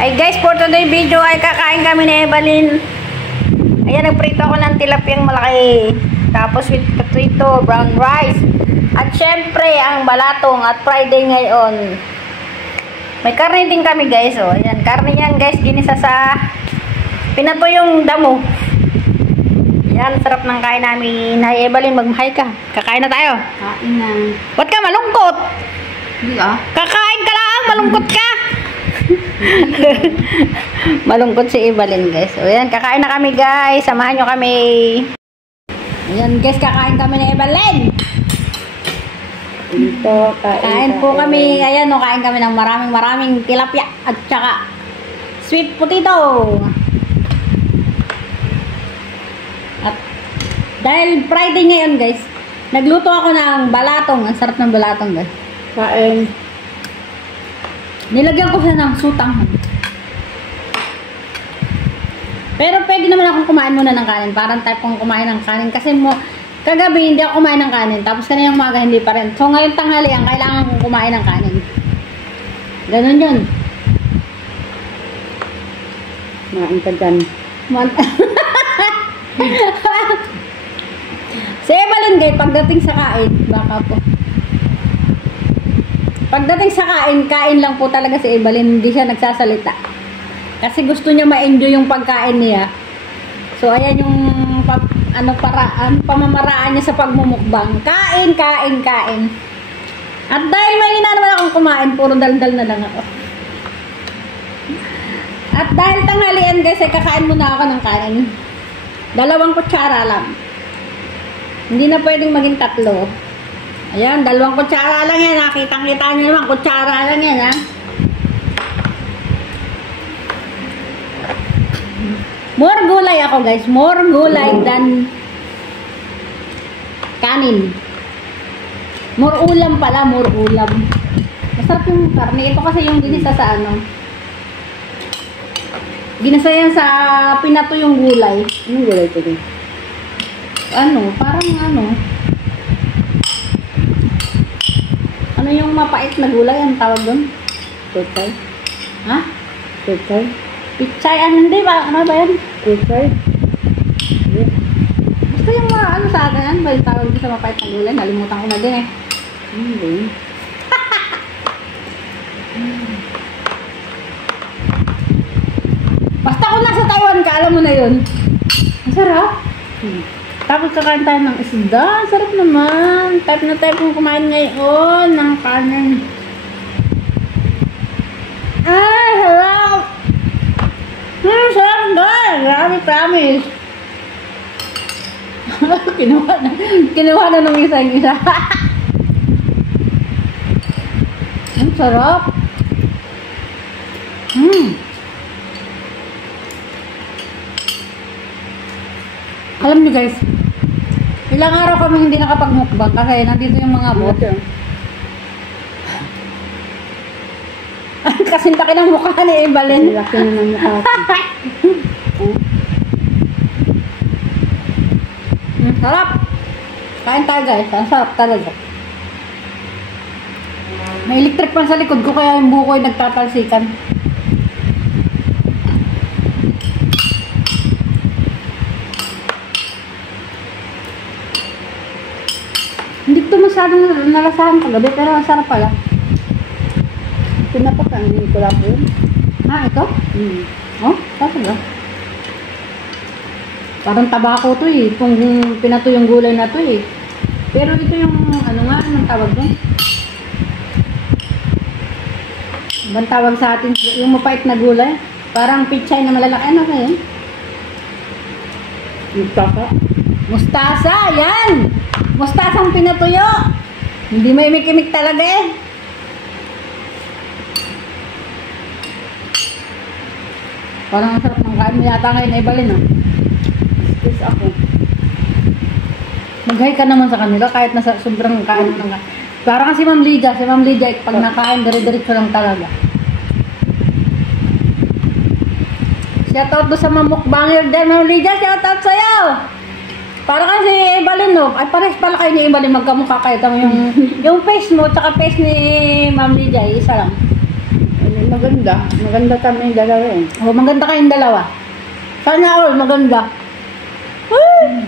Ay guys, for today video ay kakain kami ni Evelyn. Ayan, nagprito ako ng tilapiyang malaki. Tapos with potato, brown rice. At syempre, ang balatong at Friday ngayon. May karne din kami guys. Oh. Ayan, karne yan guys. Ginisa sa pinato yung damo. Ayan, sarap ng kain namin. Ay Evelyn, magmahay ka. Kakain na tayo. Kain na. Ba't ka malungkot? Hindi ah. Kakain ka lang, malungkot ka. Malungkot si Evelyn guys. O yan, kakain na kami guys. Samahan nyo kami. Ayan guys, kakain kami ni Evelyn. Ito, Kain po kami. Ayan, no, kain kami ng maraming tilapia at saka sweet potato. At dahil Friday ngayon guys, nagluto ako ng balatong. Ang sarap ng balatong guys. Kain. Nilagyan ko siya ng sutang. Pero pwede naman akong kumain muna ng kanin. Parang type kong kumain ng kanin. Kasi kagabi hindi ako kumain ng kanin. Tapos kaninang umaga hindi pa rin. So ngayon tanghalian, kailangan kong kumain ng kanin. Ganun yun. Kumain ka dyan. Si Evelyn guys, pagdating sa kain, baka po. Pagdating sa kain lang po talaga si Evelyn, hindi siya nagsasalita. Kasi gusto niya ma-enjoy yung pagkain niya. So ayan yung pamamaraan niya sa pagmumukbang. Kain. At dahil mahina naman akong kumain, puro daldal na lang ako. At dahil tanghalian guys, ay kakain muna ako ng kanin. 2 kutsara lang. Hindi na pwedeng maging 3. Ayan, 2 kutsara lang yan. Nakitang-kita nyo naman, kutsara lang yan, ha? More gulay ako, guys. More gulay than kanin. More ulam pala, more ulam. Masarap yung karne. Ito kasi yung ginisa sa ano. Ginisa yan sa pinato yung gulay. Anong gulay ito din? Ano, parang ano. Ano yung mapait na gulay? Ang tawag doon? Pechay? Ha? Pechay? Pichay? Hindi ba? Ano ba yan? Pechay? Basta yung ano sa akin, ano ba yung tawag doon sa mapait na gulay? Nalimutan ko na din eh. Hindi. Basta kung nasa Taiwan ka, alam mo na yun. Masarap. Tapos kakain tayo ng isda. Sarap naman. Type na type kong kumain ngayon ng kanin. Ay, sarap! Sarap guys! Grabe, promise. Kinuha na nung isa. Ang sarap. Alam niyo guys, ilang araw kami hindi nakapagmukbang kasi nandito yung mga bot. Kasing laki ng mukha ni Evelyn. Laki na ng mukha. Sarap! Kain tayo guys, ang sarap talaga. May electric pan sa likod ko kaya yung buko ay nagtatalsikan. Hindi ko masyadong nalasahan kagabi, pero masarap pala. Pinapakainin ko lang po yun. Ito? Oh, talaga. Parang tabako to eh. Kung pinato yung gulay na to eh. Pero ito yung, ano nga, anong tawag doon? Ibang tawag sa atin, yung mapait na gulay. Parang pichay na malalaki. Ano ka yun? Mustasa? Mustasa, yan! Mustasang pinatuyo. Hindi may mikimik talaga eh. Parang ang sarap ng kain mo yata ngayon, Evelyn, ah. Yes, ako. Mag-hi ka naman sa kanila kahit nasa sobrang kain mo ng kain. Parang si Ma'am Lydia. Si Ma'am Lydia, pag nakain, dire-diretso lang talaga. Shoutout doon sa mamukbanger din, Ma'am Lydia. Shoutout sa'yo! Para kasi Evelyn, no? Ay, pares pala kayo ni Evelyn, magkamukha kayo. Yung face mo, tsaka face ni Ma'am Lydia, isa lang. Ano maganda. Maganda kami dalawa eh. Oh, maganda kayong dalawa. Sana all maganda. Woo!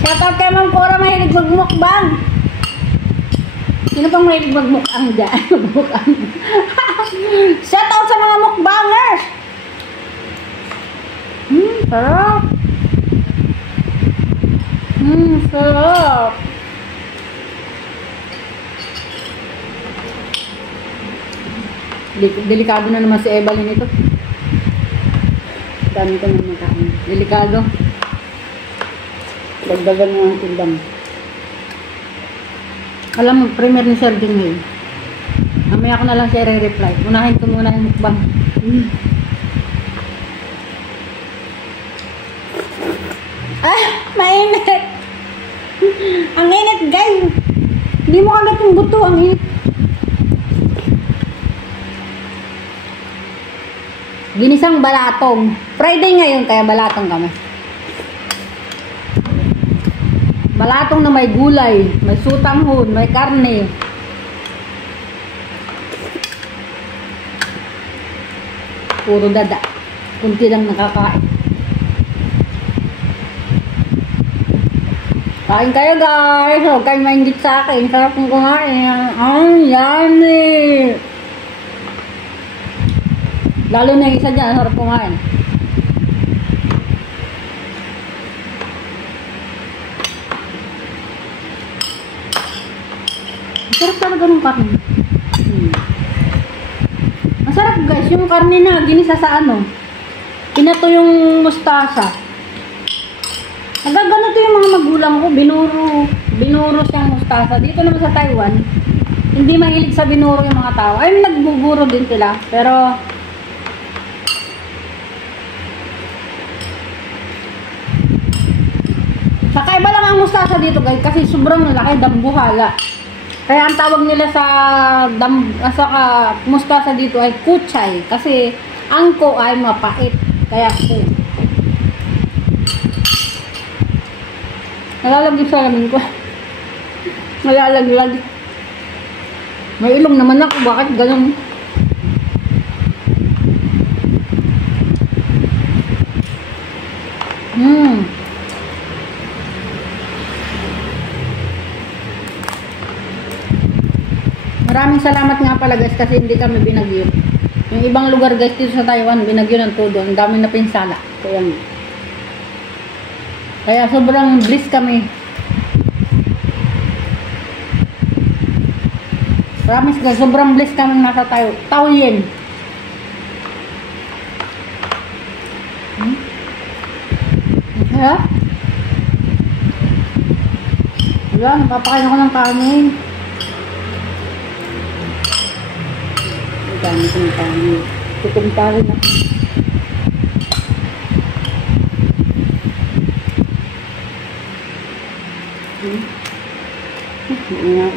Shout out kay Ma'am Cora, mahilig magmukbang. Sino pang mahilig magmukbang dyan? Magmukbang. Shout out sa mga mukbangers. Sarap. Sarap. Delikado na naman si Evelyn ito. Dami ko naman kain. Delikado. Dagdagan mo ang timbang. Alam mo, premier ni Sir din ngayon. Mamaya ko na lang siya re-reply. Unahin ko muna yung mukbang. Ah! Mainit! Ang init, guys! Hindi mo kagat yung buto. Ang init. Ginisang balatong. Friday ngayon, kaya balatong kami. Balatong na may gulay, may sutanghon, may karne. Puro dada. Kunti lang nakakain. Kain kayo guys. Huwag kayong maingit sa akin. Sarap kong kumain. Ang yummy. Lalo na yung isa dyan. Sarap kumain. Sarap talaga ng karne. Ang sarap guys, yung karne na ginisa sa ano. Pinato yung mustasa. Nagaganito yung mga magulang ko, binuro siyang mustasa. Dito naman sa Taiwan, hindi mahilig sa binuro yung mga tao. Ay, nagbuburo din sila. Pero, kakaiba lang ang mustasa dito guys, kasi sobrang laki, dambuhala. Kaya ang tawag nila sa mustasa dito ay kuchay. Kasi ang ko ay mapait. Kaya ko. Nalalaglag sa lamin ko. Nalalaglag. May ilong naman ako. Bakit ganun? Maraming salamat nga pala guys kasi hindi kami binagyo. Yung ibang lugar guys dito sa Taiwan, binagyo ng todo. Ang daming napinsala. Kaya sobrang bliss kami. Promise guys, sobrang bliss kami nasa Taoyuan. Kaya? Wala, napapakain ako ng kanin. Dami ko ng kanin. Tutumpa rin ako.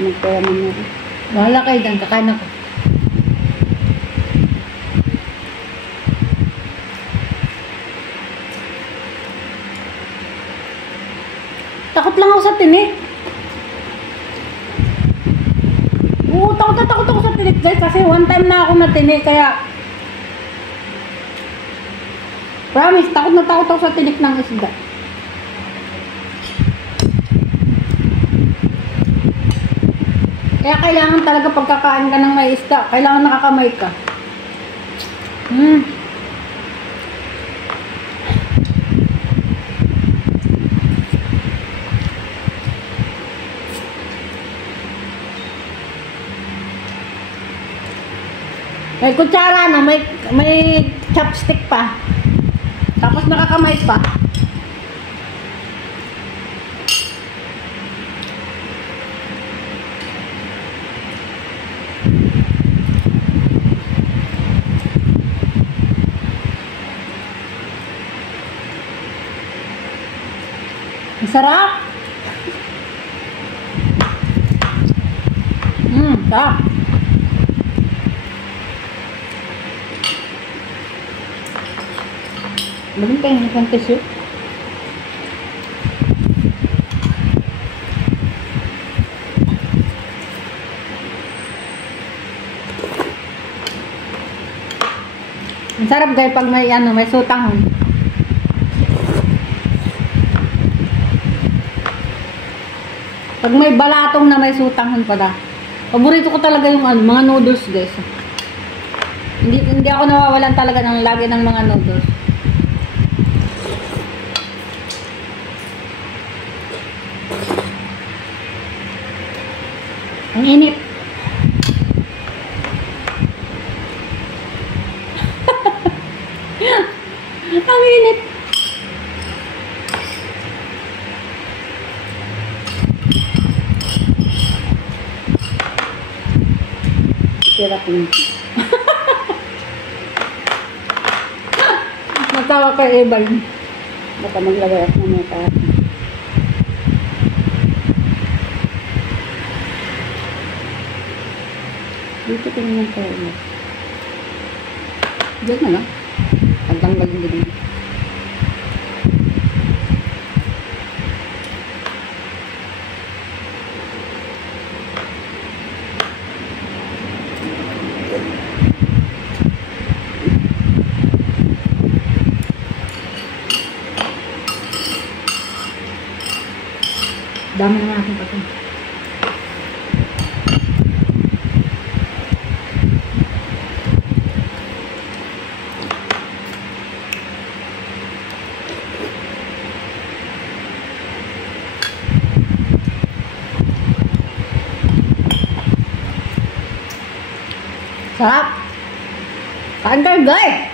Magpera naman ako. Wala kayo dyan, kakain ako. Takot lang ako sa tinik. Oo, takot ako sa tinik guys. Kasi one time na ako natinik. Kaya promise, takot na takot ako sa tinik ng isda. Kaya kailangan talaga pagkakain ka ng may isda, kailangan nakakamay ka. May kutsara na, may chopstick pa. Tapos nakakamay pa. Sarap. Sarap. Balik kayo ng isang tissue. Ang sarap guys pag may ano, may sutang. Pag may balatong na may sutanghon pala. Paborito ko talaga yung ano, mga noodles guys. Hindi ako nawawalan talaga ng lagi ng mga noodles. Ang init. Ang init. Tira ko na. Natawa kay Ebal. Baka maglagay ako ng mga taas. Dito ko naman tayo. Diyan na lang. Pagtanggalin din. Dami na natin pati. Sarap! Kain kayo guys!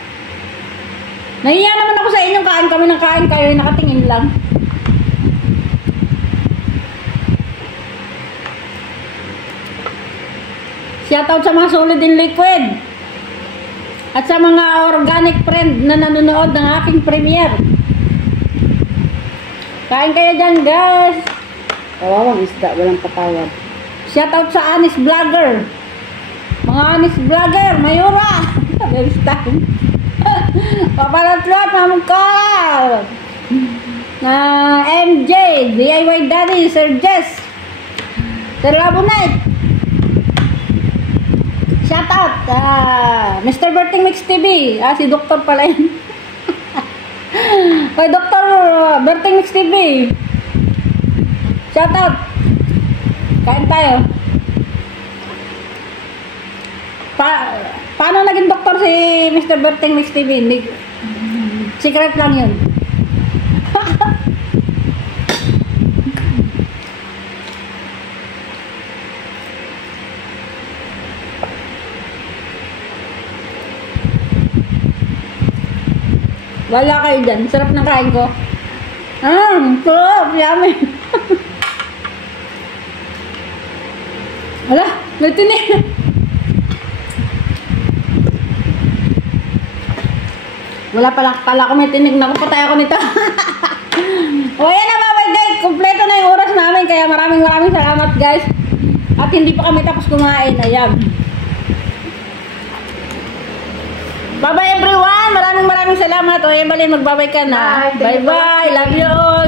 Nahiya naman ako sa inyong kain kami ng kain kayo, nakatingin lang. Shoutout sa mga solid in liquid. At sa mga organic friend na nanonood ng aking premiere. Kain kayo dyan guys. Kawawang isda, walang patawad. Shoutout sa Anis Vlogger. Mga Anis Vlogger, Mayura. Next time. Papalatlot, mamukal. Na MJ, DIY Daddy, Sir Jess. Sir Labunet. Shoutout, Mr. Berting Mix TV. Si Doktor pala yun. Kay Dr. Berting Mix TV. Shoutout. Kain tayo. Paano naging doktor si Mr. Berting Mix TV? Secret lang yun. Wala kayo dyan. Sarap ng kain ko. Sarap. Yummy. Wala. Natinig. Wala pala. Kala ko may tinig na. Patay ako nito. O yan na mga guys. Kompleto na yung oras namin. Kaya maraming salamat guys. At hindi pa kami tapos kumain. Ayan. Bye-bye everyone! Maraming salamat. O, Evelyn, magbabay ka na. Bye-bye. Love you all.